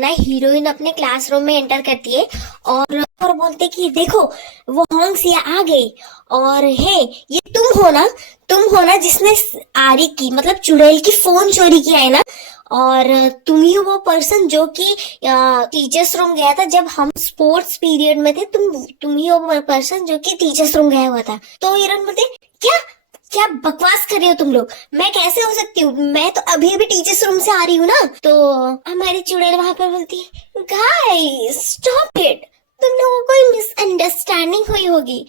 ना हीरोइन अपने क्लासरूम में एंटर करती है और बोलते कि देखो वो होंग सिया आ गई और हे ये तुम हो ना जिसने आरी की मतलब चुड़ैल की फोन चोरी किया है ना। और तुम ही हो वो पर्सन जो कि टीचर्स रूम गया था जब हम स्पोर्ट्स पीरियड में थे। तुम ही हो वो पर्सन जो कि टीचर्स रूम गया हुआ था। तो हीरोइन बोलते क्या क्या बकवास कर रहे हो तुम लोग, मैं कैसे हो सकती हूँ, मैं तो अभी अभी टीचर्स रूम से आ रही हूँ ना। तो हमारी चुड़ैल वहां पर बोलती है गाइस स्टॉप इट, तुम लोगों को मिसअंडरस्टैंडिंग हुई होगी।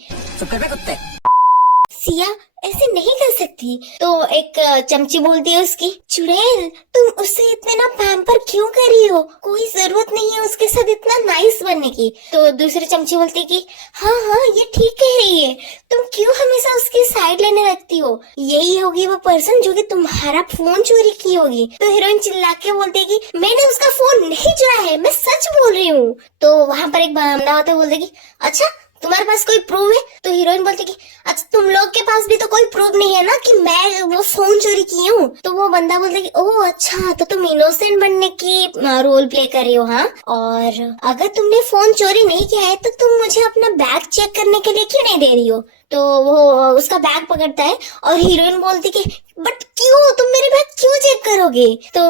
सिया ऐसे नहीं कर सकती। तो एक चमची बोलती है उसकी, चुड़ैल तुम उससे इतने ना पैम्पर क्यों कर रही हो, कोई जरूरत नहीं है उसके साथ इतना नाइस बनने की। तो दूसरी चमची बोलती है कि हाँ हाँ ये ठीक कह रही है, तुम क्यों हमेशा उसकी साइड लेने लगती हो, यही होगी वो पर्सन जो कि तुम्हारा फोन चोरी की होगी। तो हीरोइन चिल्ला के बोलती है कि मैंने उसका फोन नहीं चुराया है, मैं सच बोल रही हूँ। तो वहां पर एक बंदा होता है, बोलते कि अच्छा तुम्हारे पास कोई प्रूफ है। तो हीरोइन बोलती कि अच्छा तुम लोग के पास भी तो कोई प्रूफ नहीं है ना कि मैं वो फोन चोरी की हूँ। तो वो बंदा बोलता कि ओह अच्छा तो तुम इनोसेंट बनने की रोल प्ले कर रही हो हाँ, और अगर तुमने फोन चोरी नहीं किया है तो तुम मुझे अपना बैग चेक करने के लिए क्यों नहीं दे रही हो। तो वो उसका बैग पकड़ता है और हीरोइन बोलती कि बट क्यों, तुम मेरे बैग क्यों चेक करोगे। तो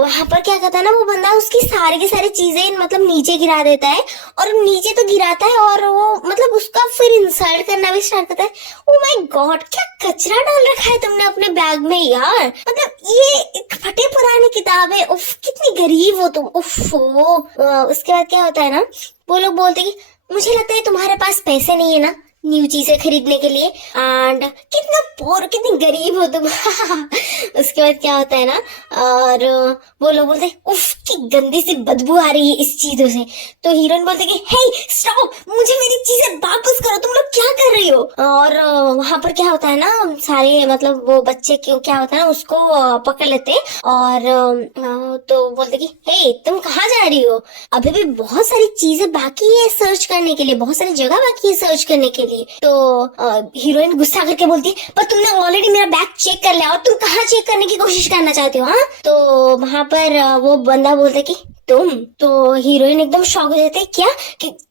वहां पर क्या करता है ना वो बंदा उसकी सारी की सारी चीजें मतलब नीचे गिरा देता है। और नीचे तो गिराता है और वो मतलब उसका फिर इंसल्ट करना भी स्टार्ट करता है। ओ माय गॉड क्या कचरा डाल रखा है तुमने अपने बैग में यार, मतलब ये एक फटे पुरानी किताब है, उफ कितनी गरीब हो तुम उफ। उसके बाद क्या होता है ना वो लोग बोलते कि मुझे लगता है तुम्हारे पास पैसे नहीं है ना न्यू चीजें खरीदने के लिए, एंड कितना पोर कितनी गरीब हो तुम। उसके बाद क्या होता है ना और वो लोग बोलते उफ की गंदी सी बदबू आ रही है इस चीजों से। तो हीरोइन बोलते कि हे स्टॉप, मुझे मेरी चीजें वापस करो, तुम लोग क्या कर रही हो। और वहां पर क्या होता है ना सारे मतलब वो बच्चे क्यों क्या होता है ना उसको पकड़ लेते और तो बोलते कि हे तुम कहाँ जा रही हो, अभी भी बहुत सारी चीजें बाकी है सर्च करने के लिए, बहुत सारी जगह बाकी है सर्च करने के लिए। तो हीरोइन गुस्सा करके बोलती है पर तुमने ऑलरेडी मेरा बैग चेक कर लिया और तुम कहाँ चेक करने की कोशिश करना चाहते हो हाँ। तो वहां पर वो बंदा बोलता है कि तुम। तो हीरोइन एकदम शॉक हो जाते है क्या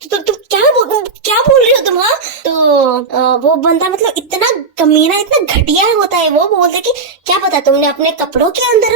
तुम क्या बोल रही हो तुम हाँ। तो वो बंदा मतलब इतना कमीना इतना घटिया होता है, वो बोलते कि क्या पता तुमने अपने कपड़ों के अंदर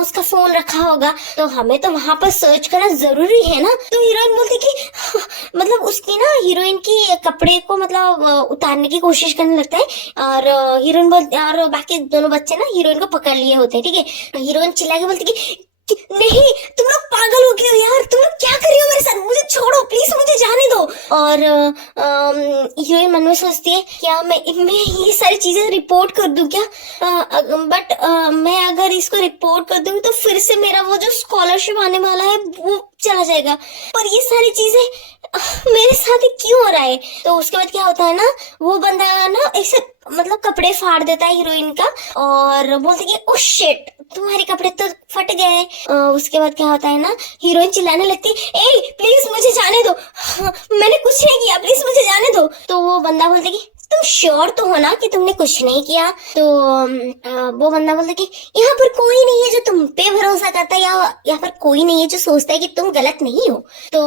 उसका फोन रखा होगा, तो हमें तो वहां पर सर्च करना जरूरी है ना। तो हीरोइन बोलती कि मतलब उसकी ना हीरोइन की कपड़े को मतलब उतारने की कोशिश करने लगता है और हीरोइन बोलती और बाकी दोनों बच्चे ना हीरोइन को पकड़ लिए होते हैं ठीक है। हीरोइन चिल्ला के बोलती कि नहीं तुम लोग पागल हो गए हो यार, तुम लोग क्या कर रही हो मेरे साथ, मुझे छोड़ो प्लीज मुझे जाने दो। और हीरोइन मन में सोचती है क्या मैं ये सारी चीजें रिपोर्ट कर दूं क्या, बट मैं अगर इसको रिपोर्ट कर दूंगी तो फिर से मेरा वो जो स्कॉलरशिप आने वाला है वो चला जाएगा, पर ये सारी चीजें मेरे साथ ही क्यों हो रहा है। तो उसके बाद क्या होता है ना वो बंदा ना ऐसे मतलब कपड़े फाड़ देता है हीरोइन का और बोलते कि ओह शिट तुम्हारे कपड़े तो फट गए। उसके बाद क्या होता है ना हीरोइन चिल्लाने लगती है ए प्लीज मुझे जाने दो, मैंने कुछ नहीं किया प्लीज मुझे जाने दो। तो वो बंदा बोलते कि तुम श्योर तो हो ना कि तुमने कुछ नहीं किया। तो वो बंदा बोलता कि यहाँ पर कोई नहीं है जो तुम पे भरोसा करता है या यहाँ पर कोई नहीं है जो सोचता है कि तुम गलत नहीं हो। तो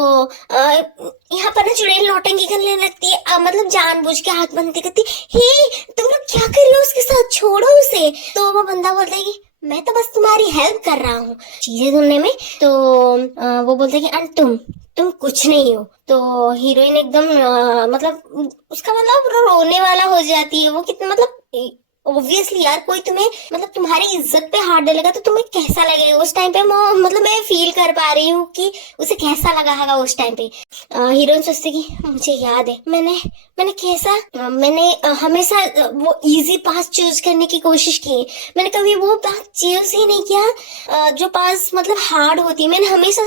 यहाँ पर ना चुड़ैल नौटंकी करने लगती है मतलब जानबूझ के हाथ बनती करती हे तुम लोग क्या कर रहे हो उसके साथ, छोड़ो उसे। तो वो बंदा बोलता है कि मैं तो बस तुम्हारी हेल्प कर रहा हूँ चीजें ढूंढने में। तो वो बोलते हैं कि तुम कुछ नहीं हो। तो हीरोइन एकदम मतलब उसका मतलब रोने वाला हो जाती है, वो कितना मतलब ऑब्वियसली यार कोई तुम्हें मतलब तुम्हारी इज्जत पे हाथ डालेगा तो तुम्हें कैसा लगेगा उस टाइम पे। मतलब मैं फील कर पा रही हूँ कि उसे कैसा लगा होगा उस टाइम पे। हीरोइन सोचती कि मुझे याद है मैंने हमेशा वो इजी पास चूज करने की कोशिश की, मैंने कभी वो पास चूज ही नहीं किया जो पास मतलब हार्ड होती है। मैंने हमेशा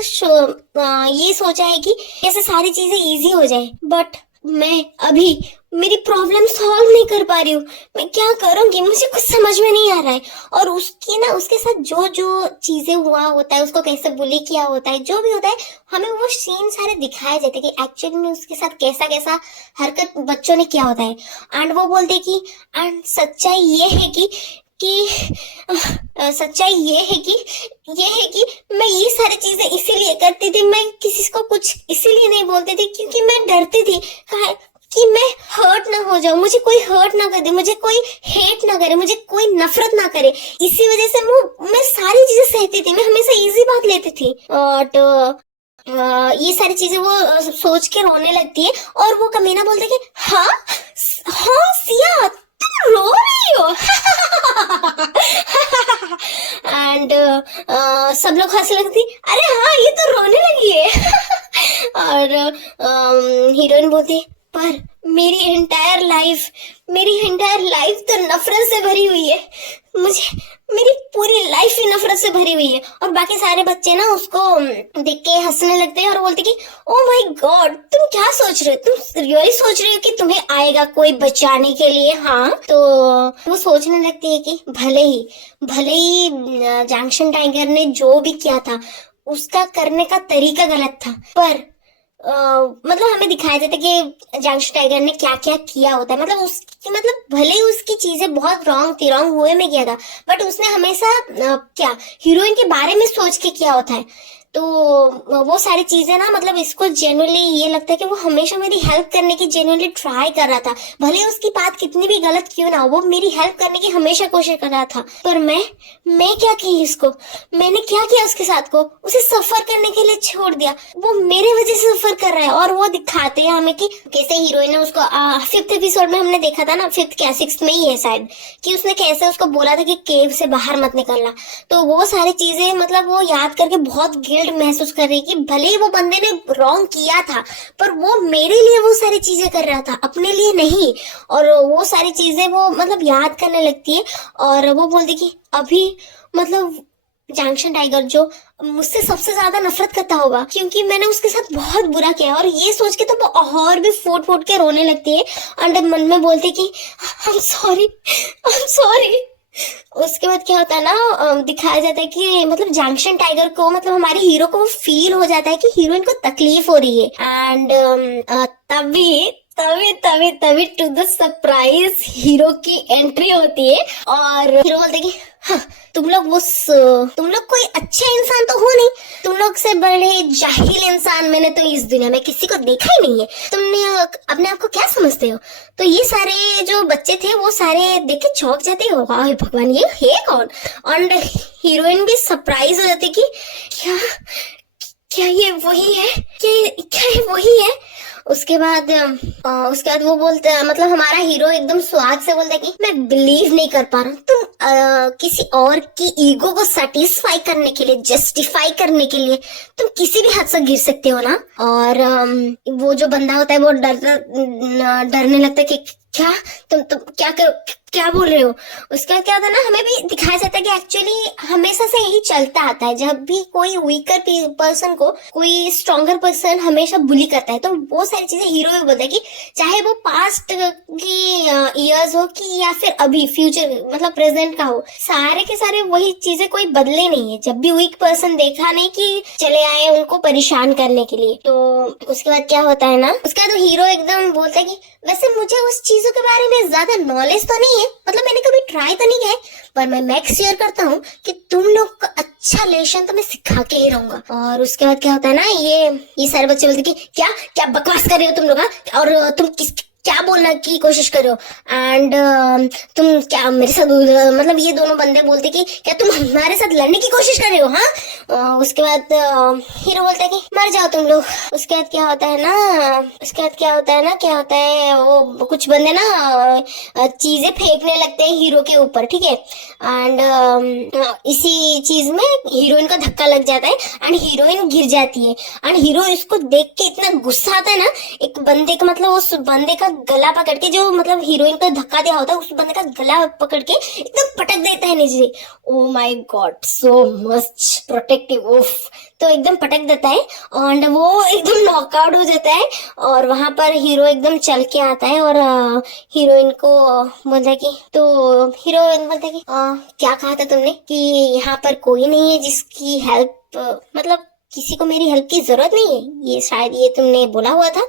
ये सोचा है कि कैसे सारी चीजें इजी हो जाए, बट मैं अभी मेरी प्रॉब्लम सॉल्व नहीं कर पा रही हूँ, मैं क्या करूंगी मुझे कुछ समझ में नहीं आ रहा है। और उसके साथ जो जो चीजें हुआ होता है, उसको कैसे बुली किया होता है, जो भी होता है हमें वो सीन सारे दिखाए जाते हैं कि एक्चुअली में उसके साथ कैसा कैसा हरकत बच्चों ने किया होता है। एंड वो बोलते कि एंड सच्चाई ये है कि सच्चाई ये है कि मैं ये सारी चीजें इसीलिए करती थी, मैं किसी को कुछ इसीलिए नहीं बोलती थी क्योंकि मैं डरती थी कि मैं हर्ट ना हो जाऊं, मुझे कोई हर्ट ना कर दे, मुझे कोई हेट ना करे, मुझे कोई नफरत ना करे। इसी वजह से मैं सारी चीजें सहती थी, मैं हमेशा इजी बात लेती थी। और ये सारी चीजें वो सोच के रोने लगती है और वो कमीना बोलते कि हाँ हाँ सिया तुम रो रही हो। एंड सब लोग हंसने लगती, अरे हाँ ये तो रोने लगी है। और हीरोइन बोलती, पर मेरी एंटायर लाइफ तो नफरत से भरी हुई है, मेरी पूरी लाइफ ही नफरत से भरी हुई है। और बाकी सारे बच्चे ना उसको देख के हंसने लगते हैं और बोलते कि ओ माय गॉड तुम क्या सोच रहे हो, तुम रियली सोच रहे हो कि तुम्हें आएगा कोई बचाने के लिए? हाँ, तो वो सोचने लगती है कि भले ही जैंक्शन टाइगर ने जो भी किया था उसका करने का तरीका गलत था, पर मतलब हमें दिखाया जाता है कि जैंक्शन टाइगर ने क्या क्या किया होता है। मतलब भले ही उसकी चीजें बहुत रॉन्ग वे में किया था, बट उसने हमेशा क्या हीरोइन के बारे में सोच के किया होता है। तो वो सारी चीजें ना, मतलब इसको जेन्युइनली ये लगता है कि वो हमेशा मेरी हेल्प करने की जेन्युइनली ट्राई कर रहा था, भले उसकी बात कितनी भी गलत क्यों ना हो, वो मेरी हेल्प करने की हमेशा कोशिश कर रहा था। पर मैं क्या की इसको, मैंने क्या किया उसके साथ को, उसे सफर करने के लिए छोड़ दिया, वो मेरे वजह से सफर कर रहा है। और वो दिखाते हैं हमें कि कैसे हीरोइन ने उसको 5th एपिसोड में हमने देखा था ना, 5th क्या 6th में ही है शायद, कि उसने कैसे उसको बोला था कि केव से बाहर मत निकलना। तो वो सारी चीजें मतलब वो याद करके बहुत गिल्ट महसूस कर रही कि भले ही वो बंदे ने रॉन्ग किया था, पर वो मेरे लिए वो सारी चीजें कर रहा था, अपने लिए नहीं। और वो सारी चीजें वो मतलब याद करने लगती है और वो बोलती कि अभी मतलब जैंक्शन टाइगर जो मुझसे सबसे ज्यादा नफरत करता होगा क्योंकि मैंने उसके साथ बहुत बुरा किया। और ये सोच के तो वो और भी फूट के रोने लगती है और मन में बोलती कि आई एम सॉरी। उसके बाद क्या होता है ना, दिखाया जाता है कि मतलब जैंक्शन टाइगर को, मतलब हमारे हीरो को फील हो जाता है कि हीरोइन को तकलीफ हो रही है। एंड तभी तभी तभी तभी टू द सरप्राइज हीरो की एंट्री होती है और हीरो बोलते हैं कि हाँ, तुम लोग कोई अच्छे इंसान तो हो नहीं, तुम लोग से बड़े जाहिल इंसान मैंने तो इस दुनिया में किसी को देखा ही नहीं है, तुमने अपने आप को क्या समझते हो? तो ये सारे जो बच्चे थे वो सारे देख के चौंक जाते हो, वाह भगवान ये है कौन? और हीरोइन भी सरप्राइज हो जाती कि क्या ये वही है, क्या ये वही है? उसके बाद वो बोलते हैं, मतलब हमारा हीरो एकदम स्वाद से बोलता है कि मैं बिलीव नहीं कर पा रहा, तुम किसी और की ईगो को सेटिस्फाई करने के लिए, जस्टिफाई करने के लिए तुम किसी भी हद से गिर सकते हो ना। और वो जो बंदा होता है वो डरने लगता है कि क्या तुम क्या बोल रहे हो? उसका क्या था ना, हमें भी दिखाया जाता है कि एक्चुअली हमेशा से यही चलता आता है, जब भी कोई वीकर पर्सन को कोई स्ट्रॉन्गर पर्सन हमेशा बुली करता है, तो वो सारी चीजें हीरो भी बोलता है कि चाहे वो पास्ट की इयर्स हो कि या फिर अभी फ्यूचर मतलब प्रेजेंट का हो, सारे के सारे वही चीजें कोई बदले नहीं है। जब भी वीक पर्सन देखा नहीं कि चले आए उनको परेशान करने के लिए। तो उसके बाद क्या होता है ना, उसके बाद हीरो एकदम बोलता है कि वैसे मुझे उस चीजों के बारे में ज्यादा नॉलेज तो नहीं है, मतलब मैंने कभी ट्राई तो नहीं किया है, पर मैं मैक्स शेयर करता हूँ कि तुम लोग को अच्छा लेसन तो मैं सिखा के ही रहूंगा। और उसके बाद क्या होता है ना, ये सारे बच्चे बोलते कि क्या बकवास कर रहे हो तुम लोग, और तुम क्या बोलने की कोशिश कर रहे हो? एंड तुम क्या मेरे साथ, मतलब ये दोनों बंदे बोलते कि क्या तुम हमारे साथ लड़ने की कोशिश कर रहे हो? हाँ। उसके बाद हीरो बोलता है कि मर जाओ तुम लोग। उसके बाद क्या होता है वो कुछ बंदे ना चीजें फेंकने लगते हैं हीरो के ऊपर, ठीक है। एंड इसी चीज में हीरोइन का धक्का लग जाता है एंड हीरोइन गिर जाती है। एंड हीरो इसको देख के इतना गुस्सा आता है ना, एक बंदे का, मतलब उस बंदे का गला पकड़ के, जो मतलब हीरोइन को धक्का दिया होता है उस बंदे का गला पकड़ के एकदम पटक देता है नीचे। Oh my God, so much protective, उफ। तो एकदम पटक देता है और वो एकदम नॉकआउट हो जाता है। और वहां पर हीरो एकदम चल के आता है और हीरोइन को बोलता है कि, तो हीरोइन बोलता है कि क्या कहा था तुमने कि यहाँ पर कोई नहीं है जिसकी हेल्प, मतलब किसी को मेरी हेल्प की जरूरत नहीं है, ये शायद ये तुमने बोला हुआ था।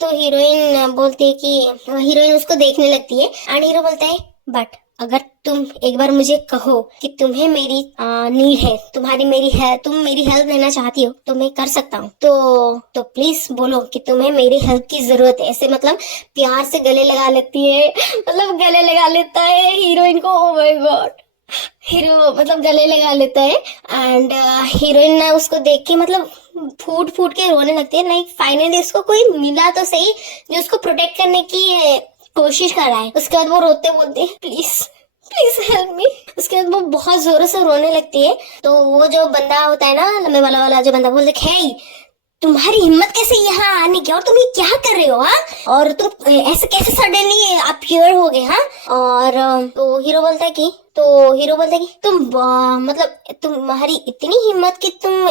तो हीरोइन बोलती है कि हीरोइन उसको देखने लगती है एंड हीरो बोलता है बट अगर तुम एक बार मुझे कहो कि तुम्हें मेरी नीड है, तुम्हारी मेरी है, तुम मेरी हेल्प लेना चाहती हो तो मैं कर सकता हूँ। तो प्लीज बोलो कि तुम्हें मेरी हेल्प की जरूरत है। ऐसे मतलब प्यार से गले लगा लेती है, मतलब गले लगा लेता है हीरोइन को। ओ माय गॉड, हीरो मतलब गले लगा लेता है एंड हीरोइन ना उसको देख के मतलब फूट फूट के रोने लगती है। नहीं, फाइनली उसको कोई मिला तो सही जो उसको प्रोटेक्ट करने की कोशिश कर रहा है। उसके बाद वो रोते बोलते प्लीज प्लीज हेल्प मी। उसके बाद वो बहुत जोरों से रोने लगती है। तो वो जो बंदा होता है ना, लंबे वाला वाला जो बंदा, बोलते हे तुम्हारी हिम्मत कैसे यहाँ आने की, और तुम ये क्या कर रहे हो? हाँ, और तुम ऐसे कैसे सडनली अपीयर हो गए? हाँ, और तो हीरो बोलता है कि तुम मतलब तुम्हारी इतनी हिम्मत कि तुम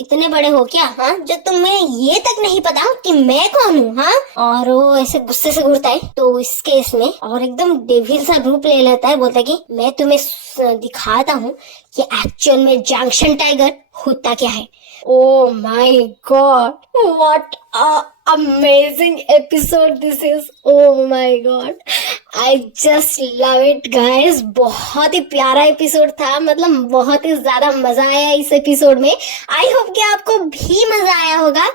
इतने बड़े हो क्या? हाँ, जो तुम्हें ये तक नहीं पता कि मैं कौन हूँ? हाँ, और वो ऐसे गुस्से से घूरता है तो इस केस में और एकदम डेविल सा रूप ले लेता है। बोलता है कि मैं तुम्हें दिखाता हूँ कि एक्चुअल में जंक्शन टाइगर होता क्या है। Oh my God, what a amazing episode this is. Oh my God, I just love it guys. बहुत ही प्यारा एपिसोड था, मतलब बहुत ही ज्यादा मजा आया इस एपिसोड में। आई होप कि आपको भी मजा आया होगा।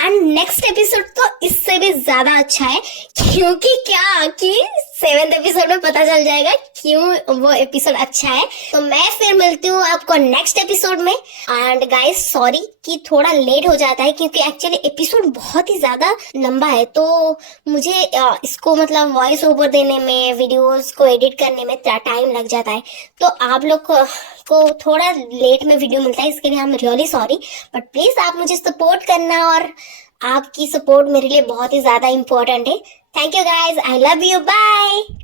एंड नेक्स्ट एपिसोड तो इससे भी ज्यादा अच्छा है, क्योंकि क्या कि 7th एपिसोड में पता चल जाएगा क्यों वो एपिसोड अच्छा है। तो मैं फिर मिलती हूँ आपको नेक्स्ट एपिसोड में। एंड गाइस सॉरी कि थोड़ा लेट हो जाता है, क्योंकि एक्चुअली एपिसोड बहुत ही ज्यादा लंबा है, तो मुझे इसको मतलब वॉइस ओवर देने में, वीडियोस को एडिट करने में टाइम लग जाता है। तो आप लोग को थोड़ा लेट में वीडियो मिलता है, इसके लिए I am really sorry. But please आप मुझे सपोर्ट करना, और आपकी सपोर्ट मेरे लिए बहुत ही ज्यादा इम्पोर्टेंट है। Thank you guys, I love you, bye.